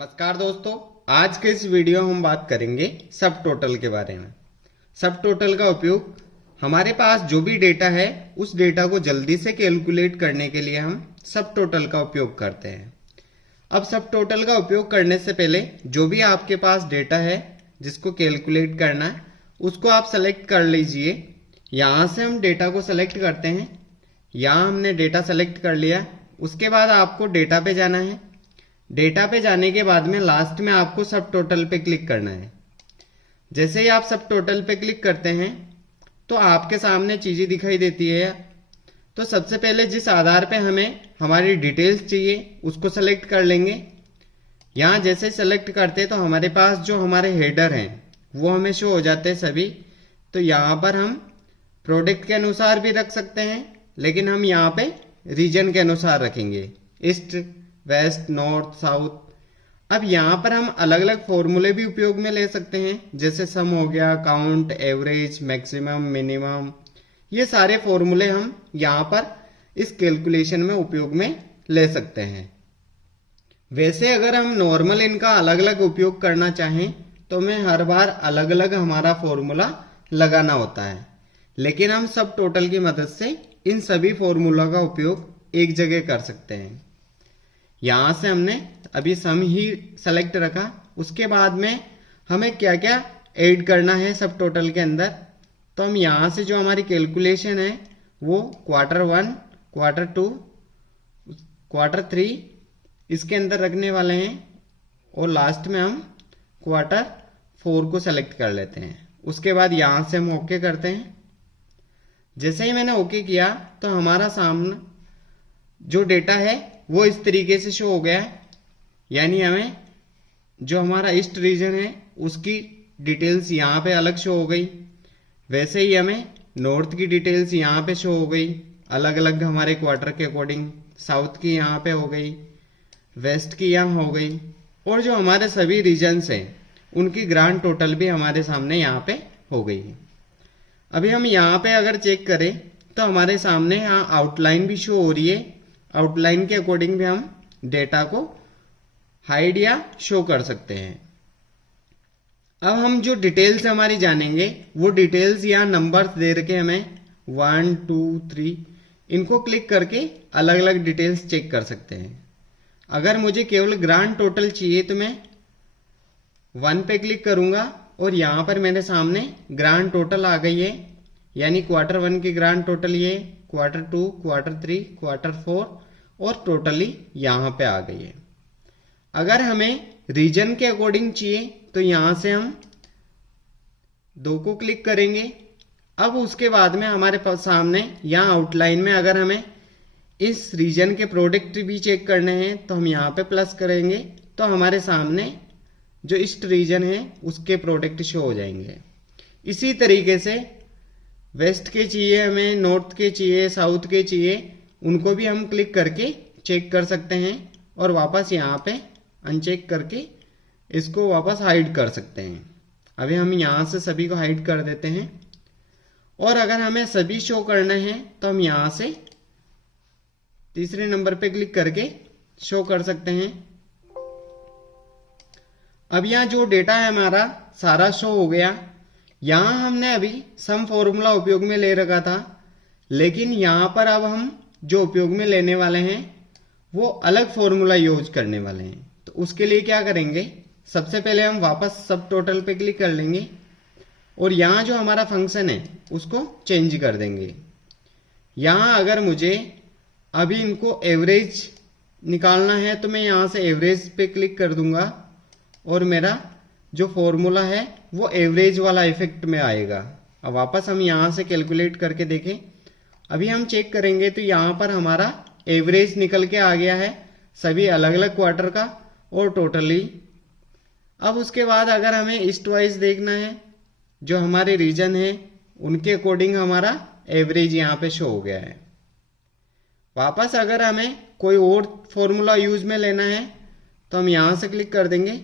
नमस्कार दोस्तों, आज के इस वीडियो में हम बात करेंगे सब टोटल के बारे में। सब टोटल का उपयोग हमारे पास जो भी डेटा है उस डेटा को जल्दी से कैलकुलेट करने के लिए हम सब टोटल का उपयोग करते हैं। अब सब टोटल का उपयोग करने से पहले जो भी आपके पास डेटा है जिसको कैलकुलेट करना है उसको आप सेलेक्ट कर लीजिए। यहाँ से हम डेटा को सेलेक्ट करते हैं। यहाँ हमने डेटा सेलेक्ट कर लिया। उसके बाद आपको डेटा पे जाना है। डेटा पे जाने के बाद में लास्ट में आपको सब टोटल पे क्लिक करना है। जैसे ही आप सब टोटल पे क्लिक करते हैं तो आपके सामने चीजें दिखाई देती है। तो सबसे पहले जिस आधार पे हमें हमारी डिटेल्स चाहिए उसको सेलेक्ट कर लेंगे। यहाँ जैसे सेलेक्ट करते तो हमारे पास जो हमारे हेडर हैं वो हमें शो हो जाते हैं सभी। तो यहाँ पर हम प्रोडक्ट के अनुसार भी रख सकते हैं, लेकिन हम यहाँ पे रीजन के अनुसार रखेंगे, ईस्ट वेस्ट नॉर्थ साउथ। अब यहाँ पर हम अलग अलग फॉर्मूले भी उपयोग में ले सकते हैं, जैसे सम हो गया, काउंट, एवरेज, मैक्सिमम, मिनिमम। ये सारे फॉर्मूले हम यहाँ पर इस कैलकुलेशन में उपयोग में ले सकते हैं। वैसे अगर हम नॉर्मल इनका अलग अलग उपयोग करना चाहें तो हमें हर बार अलग अलग हमारा फॉर्मूला लगाना होता है, लेकिन हम सब टोटल की मदद से इन सभी फॉर्मूला का उपयोग एक जगह कर सकते हैं। यहां से हमने अभी सम ही सेलेक्ट रखा। उसके बाद में हमें क्या क्या ऐड करना है सब टोटल के अंदर, तो हम यहां से जो हमारी कैलकुलेशन है वो Q1, Q2, Q3 इसके अंदर रखने वाले हैं, और लास्ट में हम Q4 को सेलेक्ट कर लेते हैं। उसके बाद यहां से हम ओके करते हैं। जैसे ही मैंने ओके किया तो हमारा सामने जो डेटा है वो इस तरीके से शो हो गया है। यानी हमें जो हमारा ईस्ट रीजन है उसकी डिटेल्स यहाँ पे अलग शो हो गई, वैसे ही हमें नॉर्थ की डिटेल्स यहाँ पे शो हो गई अलग अलग हमारे क्वार्टर के अकॉर्डिंग, साउथ की यहाँ पे हो गई, वेस्ट की यहाँ हो गई, और जो हमारे सभी रीजन्स हैं उनकी ग्रांड टोटल भी हमारे सामने यहाँ पे हो गई। अभी हम यहाँ पे अगर चेक करें तो हमारे सामने यहाँ आउटलाइन भी शो हो रही है। आउटलाइन के अकॉर्डिंग भी हम डेटा को हाइड या शो कर सकते हैं। अब हम जो डिटेल्स हमारी जानेंगे वो डिटेल्स यहाँ नंबर्स दे रखे हमें 1, 2, 3, इनको क्लिक करके अलग अलग डिटेल्स चेक कर सकते हैं। अगर मुझे केवल ग्रांड टोटल चाहिए तो मैं 1 पे क्लिक करूंगा और यहाँ पर मेरे सामने ग्रांड टोटल आ गई है। यानी Q1 की ग्रांड टोटल ये, Q2, Q3, Q4 और टोटली यहाँ पे आ गई है। अगर हमें रीजन के अकॉर्डिंग चाहिए तो यहाँ से हम 2 को क्लिक करेंगे। अब उसके बाद में हमारे पास सामने यहाँ आउटलाइन में अगर हमें इस रीजन के प्रोडक्ट भी चेक करने हैं तो हम यहाँ पे प्लस करेंगे, तो हमारे सामने जो ईस्ट रीजन है उसके प्रोडक्ट शो हो जाएंगे। इसी तरीके से वेस्ट के चाहिए हमें, नॉर्थ के चाहिए, साउथ के चाहिए, उनको भी हम क्लिक करके चेक कर सकते हैं और वापस यहाँ पे अनचेक करके इसको वापस हाइड कर सकते हैं। अभी हम यहाँ से सभी को हाइड कर देते हैं, और अगर हमें सभी शो करने हैं तो हम यहाँ से तीसरे नंबर पे क्लिक करके शो कर सकते हैं। अब यहाँ जो डेटा है हमारा सारा शो हो गया। यहाँ हमने अभी सम फॉर्मूला उपयोग में ले रखा था, लेकिन यहाँ पर अब हम जो उपयोग में लेने वाले हैं वो अलग फॉर्मूला यूज करने वाले हैं। तो उसके लिए क्या करेंगे, सबसे पहले हम वापस सब टोटल पे क्लिक कर लेंगे और यहाँ जो हमारा फंक्शन है उसको चेंज कर देंगे। यहाँ अगर मुझे अभी इनको एवरेज निकालना है तो मैं यहाँ से एवरेज पे क्लिक कर दूंगा और मेरा जो फॉर्मूला है वो एवरेज वाला इफेक्ट में आएगा। अब वापस हम यहाँ से कैलकुलेट करके देखें। अभी हम चेक करेंगे तो यहाँ पर हमारा एवरेज निकल के आ गया है सभी अलग अलग क्वार्टर का और टोटली। अब उसके बाद अगर हमें ईस्ट वाइज देखना है, जो हमारे रीजन है उनके अकॉर्डिंग हमारा एवरेज यहाँ पे शो हो गया है। वापस अगर हमें कोई और फॉर्मूला यूज में लेना है तो हम यहाँ से क्लिक कर देंगे,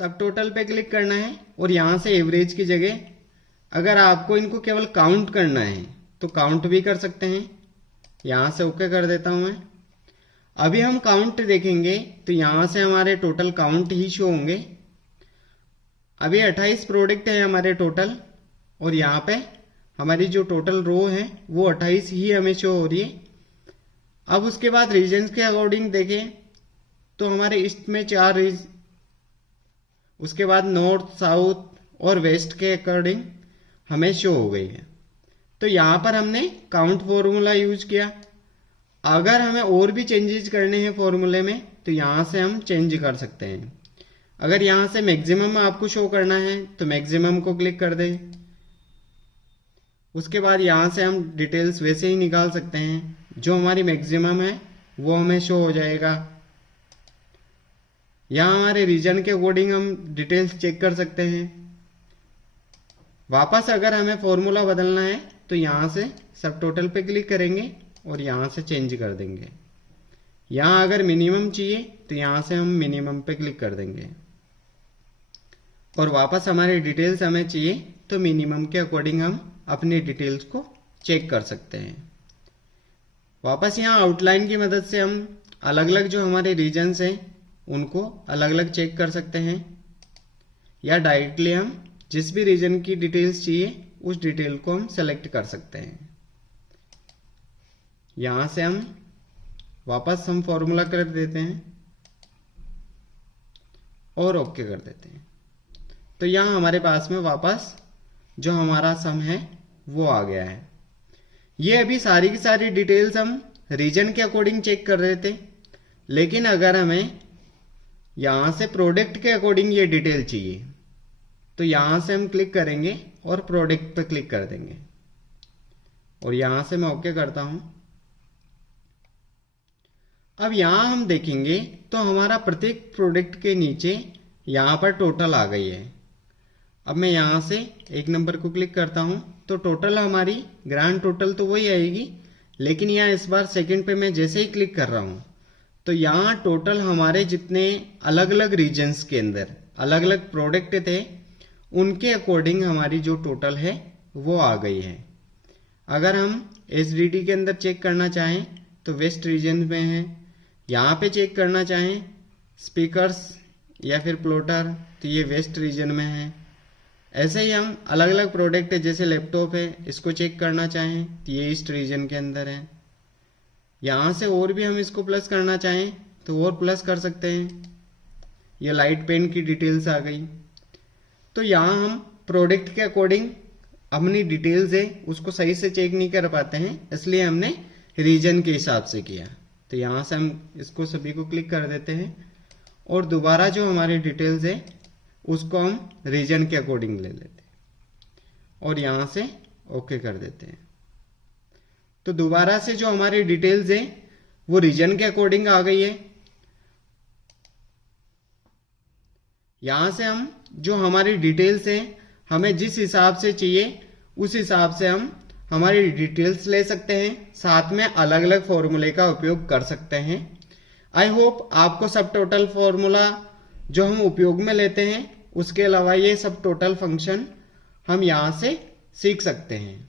सब टोटल पे क्लिक करना है और यहाँ से एवरेज की जगह अगर आपको इनको केवल काउंट करना है तो काउंट भी कर सकते हैं। यहाँ से ओके कर देता हूं मैं। अभी हम काउंट देखेंगे तो यहां से हमारे टोटल काउंट ही शो होंगे। अभी 28 प्रोडक्ट है हमारे टोटल, और यहाँ पे हमारी जो टोटल रो है वो 28 ही हमें शो हो रही है। अब उसके बाद रीजन्स के अकॉर्डिंग देखें तो हमारे ईस्ट में 4 रीजन, उसके बाद नॉर्थ, साउथ और वेस्ट के अकॉर्डिंग हमें शो हो गई है। तो यहाँ पर हमने काउंट फॉर्मूला यूज किया। अगर हमें और भी चेंजेस करने हैं फॉर्मूले में तो यहाँ से हम चेंज कर सकते हैं। अगर यहाँ से मैक्सिमम आपको शो करना है तो मैक्सिमम को क्लिक कर दें। उसके बाद यहाँ से हम डिटेल्स वैसे ही निकाल सकते हैं, जो हमारी मैक्सिमम है वो हमें शो हो जाएगा। यहाँ हमारे रीजन के अकॉर्डिंग हम डिटेल्स चेक कर सकते हैं। वापस अगर हमें फॉर्मूला बदलना है तो यहाँ से सब टोटल पे क्लिक करेंगे और यहाँ से चेंज कर देंगे। यहाँ अगर मिनिमम चाहिए तो यहाँ से हम मिनिमम पे क्लिक कर देंगे, और वापस हमारी डिटेल्स हमें चाहिए तो मिनिमम के अकॉर्डिंग हम अपनी डिटेल्स को चेक कर सकते हैं। वापस यहाँ आउटलाइन की मदद से हम अलग अलग जो हमारे रीजन्स हैं उनको अलग अलग चेक कर सकते हैं, या डायरेक्टली हम जिस भी रीजन की डिटेल्स चाहिए उस डिटेल को हम सेलेक्ट कर सकते हैं। यहां से हम वापस हम फॉर्मूला कर देते हैं और ओके कर देते हैं। तो यहां हमारे पास में वापस जो हमारा सम है वो आ गया है। ये अभी सारी की सारी डिटेल्स हम रीजन के अकॉर्डिंग चेक कर रहे थे, लेकिन अगर हमें यहां से प्रोडक्ट के अकॉर्डिंग ये डिटेल चाहिए तो यहां से हम क्लिक करेंगे और प्रोडक्ट पे क्लिक कर देंगे, और यहां से मैं ओके करता हूं। अब यहां हम देखेंगे तो हमारा प्रत्येक प्रोडक्ट के नीचे यहां पर टोटल आ गई है। अब मैं यहां से 1 नंबर को क्लिक करता हूं तो टोटल हमारी ग्रांड टोटल तो वही आएगी, लेकिन यहाँ इस बार सेकंड पे मैं जैसे ही क्लिक कर रहा हूं तो यहाँ टोटल हमारे जितने अलग अलग रीजन्स के अंदर अलग अलग प्रोडक्ट थे उनके अकॉर्डिंग हमारी जो टोटल है वो आ गई है। अगर हम एसडीटी के अंदर चेक करना चाहें तो वेस्ट रीजन में है, यहाँ पे चेक करना चाहें स्पीकर्स या फिर प्लॉटर तो ये वेस्ट रीजन में है। ऐसे ही हम अलग अलग प्रोडक्ट है जैसे लैपटॉप है इसको चेक करना चाहें तो ये ईस्ट रीजन के अंदर है। यहाँ से और भी हम इसको प्लस करना चाहें तो और प्लस कर सकते हैं। ये लाइट पेन की डिटेल्स आ गई। तो यहाँ हम प्रोडक्ट के अकॉर्डिंग अपनी डिटेल्स है उसको सही से चेक नहीं कर पाते हैं, इसलिए हमने रीजन के हिसाब से किया। तो यहाँ से हम इसको सभी को क्लिक कर देते हैं और दोबारा जो हमारी डिटेल्स है उसको हम रीजन के अकॉर्डिंग ले लेते हैं और यहाँ से ओके कर देते हैं। तो दोबारा से जो हमारी डिटेल्स है वो रीजन के अकॉर्डिंग आ गई है। यहां से हम जो हमारी डिटेल्स है हमें जिस हिसाब से चाहिए उस हिसाब से हम हमारी डिटेल्स ले सकते हैं, साथ में अलग अलग फॉर्मूले का उपयोग कर सकते हैं। आई होप आपको सब टोटल फॉर्मूला जो हम उपयोग में लेते हैं उसके अलावा ये सब टोटल फंक्शन हम यहां से सीख सकते हैं।